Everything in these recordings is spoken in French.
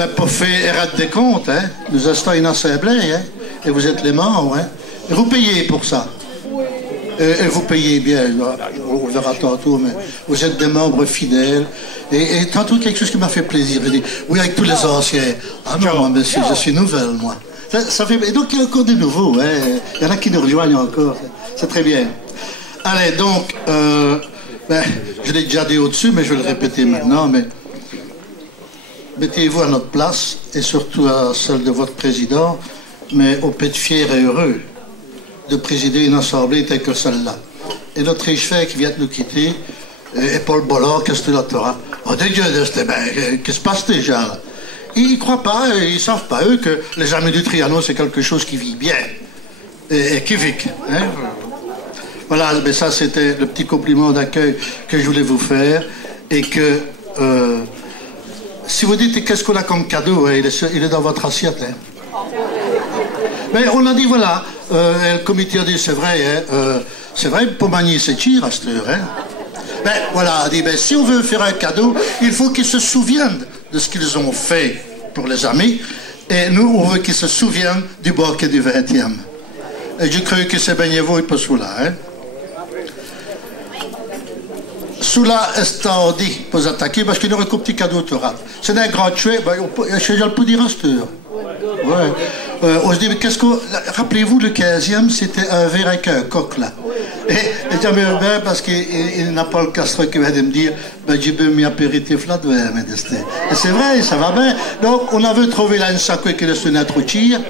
Ben, pour faire rendre des comptes, hein. Nous avons une assemblée, hein. Et vous êtes les membres, hein. Et vous payez pour ça. Et vous payez bien, on verra tantôt, mais vous êtes des membres fidèles. Et tantôt, quelque chose qui m'a fait plaisir. Je dis, oui, avec tous les anciens. Ah non, moi, monsieur, je suis nouvelle, moi. Ça fait... Et donc, il y a encore des nouveaux, hein. Il y en a qui nous rejoignent encore. C'est très bien. Allez, donc, ben, je l'ai déjà dit au-dessus, mais je vais le répéter maintenant, mais mettez-vous à notre place, et surtout à celle de votre président, mais on peut être fier et heureux de présider une assemblée telle que celle-là. Et notre riche frère qui vient de nous quitter, et Paul Bollard, qu'est-ce que tu as? Oh, Dieu, qu'est-ce qui se passe déjà là? Ils ne croient pas, ils ne savent pas, eux, que les amis du Trianon, c'est quelque chose qui vit bien, et qui vit. Hein? Voilà, mais ça, c'était le petit compliment d'accueil que je voulais vous faire, et que, si vous dites, qu'est-ce qu'on a comme cadeau, hein, il est dans votre assiette, hein? Mais on a dit, voilà, le comité a dit, c'est vrai, hein, c'est vrai, pour manier c'est tir à cette heure, hein. Ben voilà, on dit, ben, si on veut faire un cadeau, il faut qu'ils se souviennent de ce qu'ils ont fait pour les amis, et nous, on veut qu'ils se souviennent du banquet du 20e. Et je crois que c'est bénévole et pas cela, hein. Cela est dit pour attaquer, parce qu'il y aurait un petit cadeau de rap. C'est un grand tué, ben, je le peux dire à cette heure. Ouais. On se dit, mais qu'est-ce que... Rappelez-vous, le 15e, c'était un verre avec un coq, là. Et j'avais bien, parce qu'il n'a pas le Castro qui vient de me dire, ben, j'ai bu mes apéritifs là, et c'est vrai, ça va bien. Donc, on avait trouvé là une sacoche qui laisse une introduire.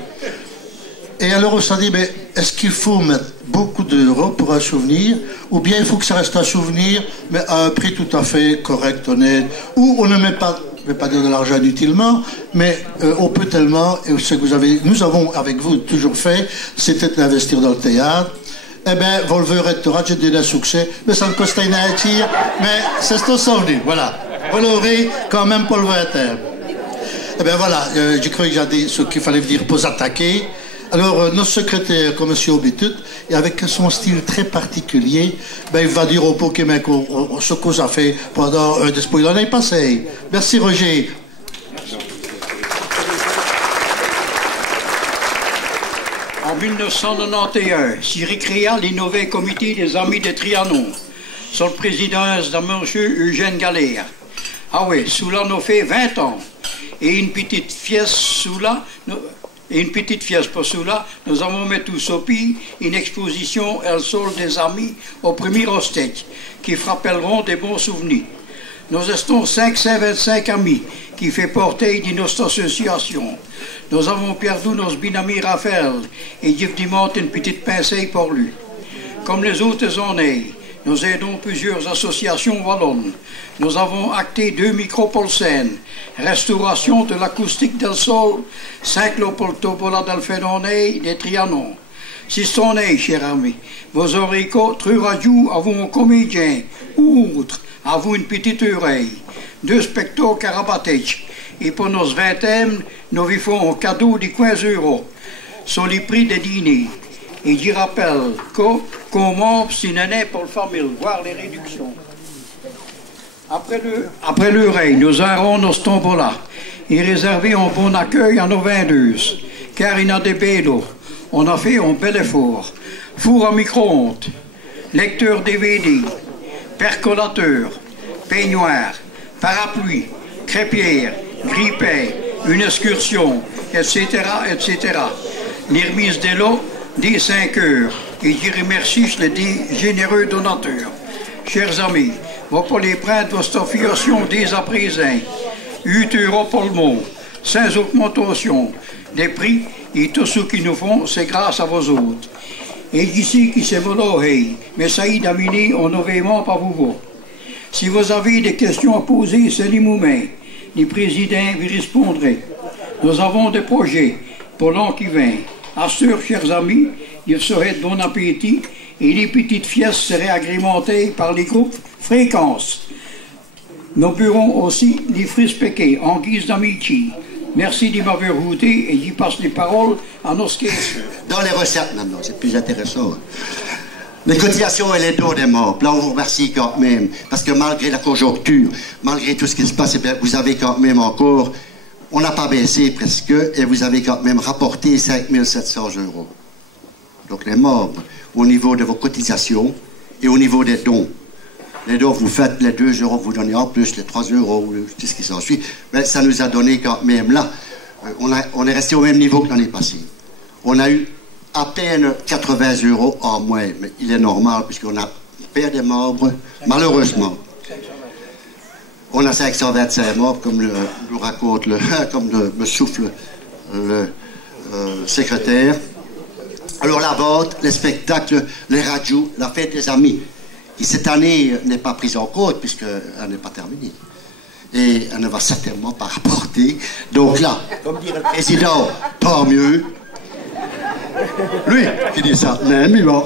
Et alors, on s'est dit, mais est-ce qu'il faut mettre beaucoup d'euros pour un souvenir, ou bien il faut que ça reste un souvenir, mais à un prix tout à fait correct, honnête, ou on ne met pas... Je ne vais pas dire de l'argent inutilement, mais on peut tellement, et ce que nous avons avec vous toujours fait, c'était d'investir dans le théâtre. Eh bien, Volver Rectorat, j'ai dit un succès, mais ça me costait une tir, mais c'est ce qu'on s'en dit, voilà. Vous l'aurez quand même pour le terme. Eh bien voilà, j'ai cru que j'ai dit ce qu'il fallait dire pour attaquer. Alors, notre secrétaire, comme M. Obitut, et avec son style très particulier, ben, il va dire au Pokémon ce qu'on a fait pendant un despoil l'année passée. Merci, Roger. En 1991, s'y récréa l'innové comité des Amis de Trianon. Son président est M. Eugène Galère. Ah oui, cela nous fait 20 ans. Et une petite fiesse sous là... Et une petite fiesse pour cela, nous avons mis tous au pays une exposition El Sol des Amis au premier Rostec, qui rappelleront des bons souvenirs. Nous restons 525 amis qui fait porter de notre association. Nous avons perdu notre binami Raphaël et évidemment une petite pincée pour lui. Comme les autres années, nous aidons plusieurs associations wallonnes. Nous avons acté 2 micros pour le scène, restauration de l'acoustique del Sol, 5 Lopoltopola del Fenone des Trianon. Si son est, cher ami, vos oreilles radio à vous un comédien, ou autre, à vous une petite oreille, 2 spectacles Karabatic. Et pour nos 20e, nous lui font un cadeau de 15 €, sur les prix des dîners. Et j'y rappelle comment si n'est pour le famille, voir les réductions. Après l'oreille, nous aurons nos tombola et réservé un bon accueil à nos vendeuses, car il y a des bédos. On a fait un bel effort. Four à micro-ondes, lecteur DVD, percolateur, peignoir, parapluie, crêpière, grille-pain, une excursion, etc., etc. Les remises de l'eau, des 5 heures, et je remercie les généreux donateurs. Chers amis, vous pouvez prendre votre affiliation dès à présent. 8 € pour le monde, sans augmentation des prix, et tout ce qu'ils nous font, c'est grâce à vous autres. Et ici qui c'est volé, mais ça y est d'aminer, on ne veille pas vous. Si vous avez des questions à poser, c'est les moments. Les présidents vous répondront. Nous avons des projets pour l'an qui vient. Assure, chers amis, il serait de bon appétit et les petites fiestes seraient agrémentées par les groupes fréquences. Nous burons aussi les fruits péqués en guise d'amitié. Merci de m'avoir écouté et j'y passe les paroles à nos questions. Dans les recettes maintenant, c'est plus intéressant. Les cotisations et les dons des morts, là on vous remercie quand même, parce que malgré la conjoncture, malgré tout ce qui se passe, eh bien, vous avez quand même encore On n'a pas baissé presque, et vous avez quand même rapporté 5 700 €. Donc les membres, au niveau de vos cotisations et au niveau des dons. Les dons, vous faites les 2 € que vous donnez en plus, les 3 €, ou tout ce qui s'ensuit, mais ça nous a donné quand même là, on est resté au même niveau que l'année passée. On a eu à peine 80 € en moins, mais il est normal puisqu'on a perd des membres, malheureusement. On a 525 membres, comme nous raconte, comme me souffle le secrétaire. Alors la vente, les spectacles, les radios, la fête des amis, qui cette année n'est pas prise en compte puisqu'elle n'est pas terminée. Et elle ne va certainement pas rapporter. Donc là, comme dit le président, tant mieux. Lui qui dit ça, mais bon.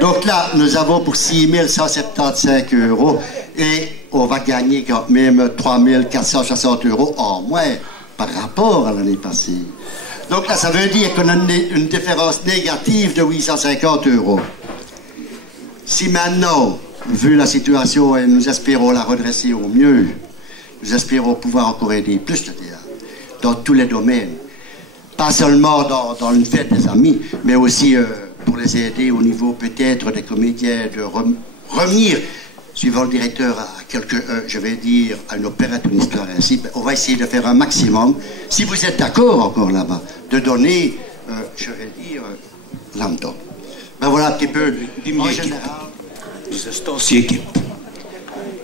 Donc là, nous avons pour 6 175 € et on va gagner quand même 3 460 € en moins par rapport à l'année passée. Donc là, ça veut dire qu'on a une différence négative de 850 €. Si maintenant, vu la situation, et nous espérons la redresser au mieux, nous espérons pouvoir encore aider plus le théâtre dans tous les domaines, pas seulement dans une fête des amis, mais aussi pour les aider au niveau peut-être des comédiens de revenir, suivant le directeur, à je vais dire, à une opérette, une histoire ainsi. On va essayer de faire un maximum, si vous êtes d'accord encore là-bas, de donner, je vais dire, là-dedans. Ben voilà un petit peu, en général. C'est aussi équipe.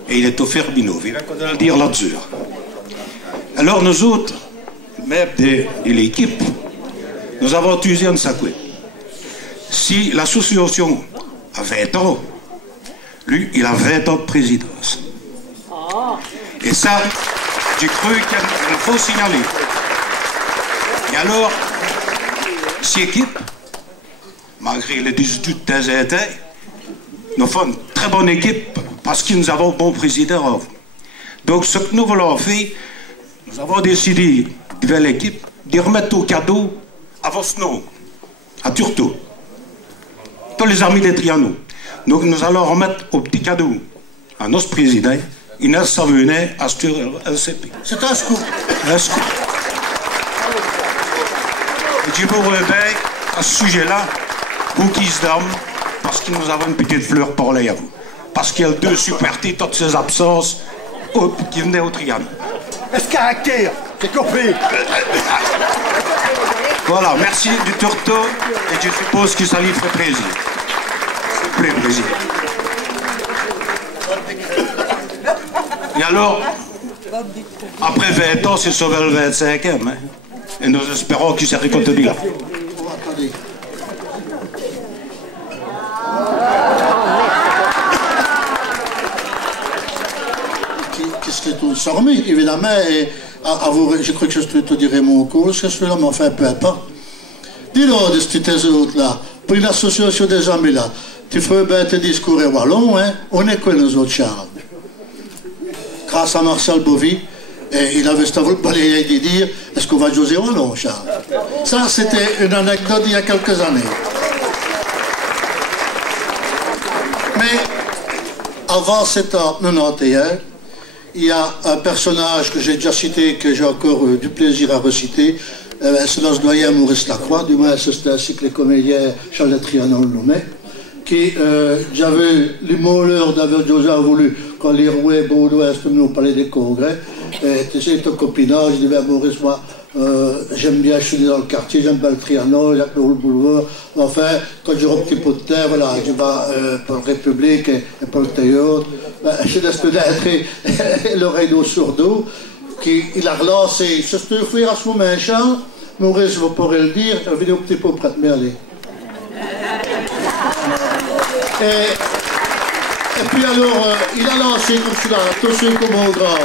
Et il est au Ferbino, il va le dire là-dessus. Alors nous autres, même de l'équipe, nous avons utilisé un sacré. Si l'association a 20 ans, lui, il a 20 ans de présidence. Et ça, j'ai cru qu'il faut signaler. Et alors, cette équipe, malgré les disputes des étés, nous faisons une très bonne équipe parce que nous avons un bon président. Donc, ce que nous voulons faire, nous avons décidé, de l'équipe, de remettre au cadeau à votre nom, à Turtot, tous les amis des Trianon. Donc, nous allons remettre au petit cadeau à notre président, Inès Savenet, à ce LCP. C'est un scoop. Un scoop. Et je vous remercie à ce sujet-là, vous qui se donnent, parce que nous avons une petite fleur pour aller à vous. Parce qu'il y a deux supporter toutes ces absences qui venaient au Trianon. Est-ce caractère? J'ai compris. Voilà, merci du Turtot, et je suppose que ça lui ferait plaisir. Plein plaisir. Et alors, après 20 ans, c'est sauvé le 25e. Hein? Et nous espérons qu'il s'est récontenu là. Qu'est-ce que tout ça remis, évidemment, et à vous, je crois que je te dirai mon cours, c'est celui-là, mais enfin, peu importe. Dis-donc, de ces autres-là, pour l'association des amis là, tu fais bien tes discours et wallon, hein? On est quoi nous autres, Charles? Grâce à Marcel Bovy, et il avait cette balayer de dire, est-ce qu'on va jouer wallon, Charles? Ça, c'était une anecdote il y a quelques années. Mais, avant 791, il y a un personnage que j'ai déjà cité, que j'ai encore du plaisir à reciter, c'est notre doyen Maurice Lacroix, du moins c'est ainsi que les comédiens Charles Trianon le nommaient, qui, j'avais l'humour d'avoir déjà voulu, quand les roués Baudouest nous parlaient des congrès, et tu sais, ton copinage, je disais, Maurice, moi, j'aime bien, je suis dans le quartier, j'aime bien le Trianon, Jacques le Boulevard, enfin, quand j'aurai un petit peu de terre, voilà, je vais pour la République et pour le théâtre, je laisse d'être l'oreille d'eau sur dos, il a relancé, je te fais à ce moment, Charles, Maurice, vous pourrez le dire, une vidéo petit peu prête, mais allez. Et puis alors, il a lancé comme cela, tous ceux comme au grand.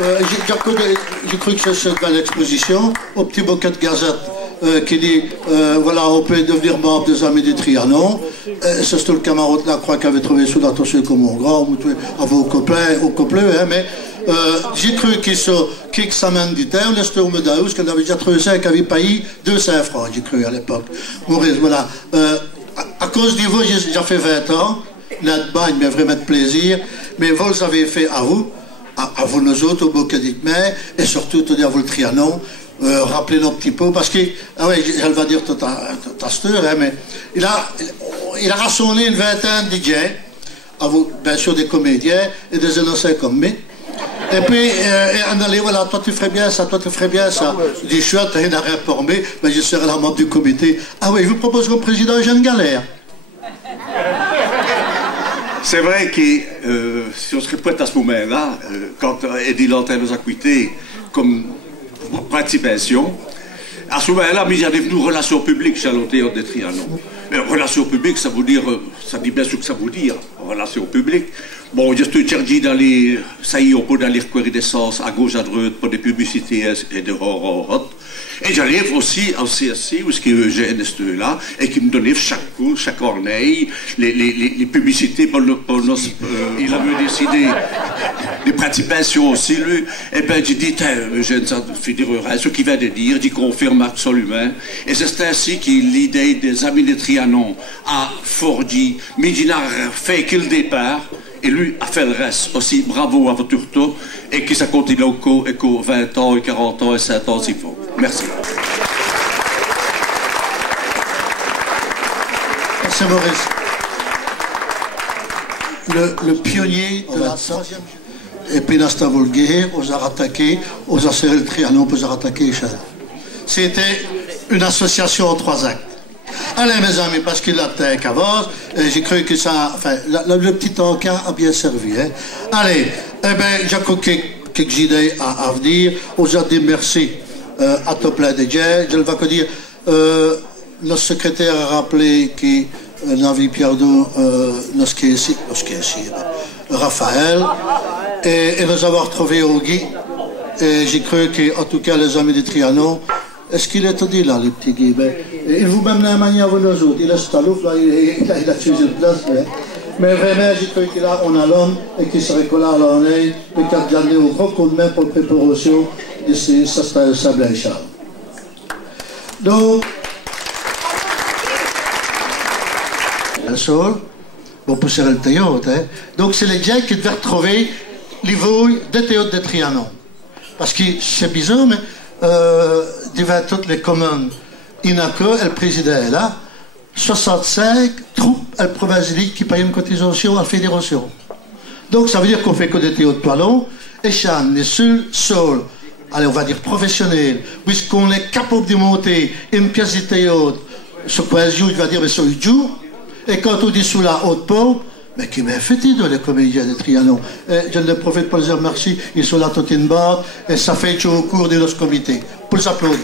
J'ai cru que c'est dans l'exposition, au petit bouquet de gazette qui dit, voilà, on peut devenir membre des Amis des Trianon. C'est le camarade Lacroix qui avait trouvé sous l'attention comme au grand, à vos copains, hein, mais j'ai cru qu'il s'amène du terre, l'Est au Medaus, qu'elle avait déjà trouvé ça, qu'elle avait payé 200 francs, j'ai cru à l'époque. Maurice, voilà. À cause du vous, j'ai fait 20 ans, là-dedans, il m'a vraiment de plaisir, mais vous le avez fait à vous. à vous nous autres, au Bouquet d'Itmé, et surtout à vous le Trianon, rappelez-nous un petit peu, parce que, ah oui, elle va dire tout à cette heure, mais il a rassemblé une vingtaine de DJ, bien sûr des comédiens et des innocents comme moi. Et puis, on allait, voilà, toi tu ferais bien ça, toi tu ferais bien ça. Je dis, chouette, il n'a rien formé, mais je serai la membre du comité. Ah oui, je vous propose comme président Jeanne Galère. C'est vrai que si on se répète à ce moment-là, quand Eddie Lantin nous a quittés comme participation, à ce moment-là, il y avait une relation publique chez l'Hôtel de Trianon. Mais relation publique, ça veut dire, ça dit bien ce que ça veut dire, relation publique. Bon, je suis interdit d'aller, ça y est, on peut aller recueillir des sens à gauche, à droite, pour des publicités et de horreur. Et j'arrive aussi au CSC, où est Eugène est là, et qui me donnait chaque coup, chaque orneille, les publicités pour nos, il avait décidé des participations aussi, lui. Et bien, j'ai dit, Eugène, ça fait dire ce qu'il vient de dire, il confirme absolument. Et c'est ainsi que l'idée des amis de Trianon a forgé, mais il n'a fait que le départ. Et lui a fait le reste aussi. Bravo à votre tour et que ça continue au 20 ans, et 40 ans et 7 ans s'il faut. Merci. Merci Maurice. Le pionnier de la 3e et puis l'instant vulgaire, aux a attaqué, aux a serré le Trianon, aux a attaqué Echad. C'était une association en 3 actes. Allez mes amis, parce qu'il a été qu'avance, j'ai cru que ça, enfin, le petit encas a bien servi. Hein. Allez, eh bien, j'ai quelques idées à venir. Aujourd'hui, merci à tout plein de gens. Je ne vais que dire, notre secrétaire a rappelé que Navi Pierdou, notre qui est ici, Raphaël, et nous avons retrouvé au Guy. Et j'ai cru qu'en tout cas, les amis de Trianon, est-ce qu'il est dit là, les petits Guy? Il vous même la manière vous nous autres. Il est stalouf, là, il a choisi une place. Mais vraiment, j'ai cru qu'il a, on a l'homme et qu'il serait collé à l'année, et qu'il a gardé au grand coup de main pour la préparation de ces Sable et Charles. Donc, le sol, bon, pour serrer le théâtre, hein. Donc, c'est les gens qui devaient retrouver les vouilles des théâtres de Trianon. Parce que c'est bizarre, mais devant toutes les communes, INACO, le président est là, 65 troupes à la province qui payent une cotisation à la fédération. Donc ça veut dire qu'on fait que des théâtres poilons, et Chan, les seuls sols, allez on va dire professionnels, puisqu'on est capable de monter une pièce de théâtre, ce quoi joue, il va dire mais ça il joue, et quand on dit sous la haute pompe, mais qui m'a fait de les comédiens de Trianon. Je ne profite pour les dire merci, ils sont là tout en bas, et ça fait au cours de notre comité. Pour les applaudir.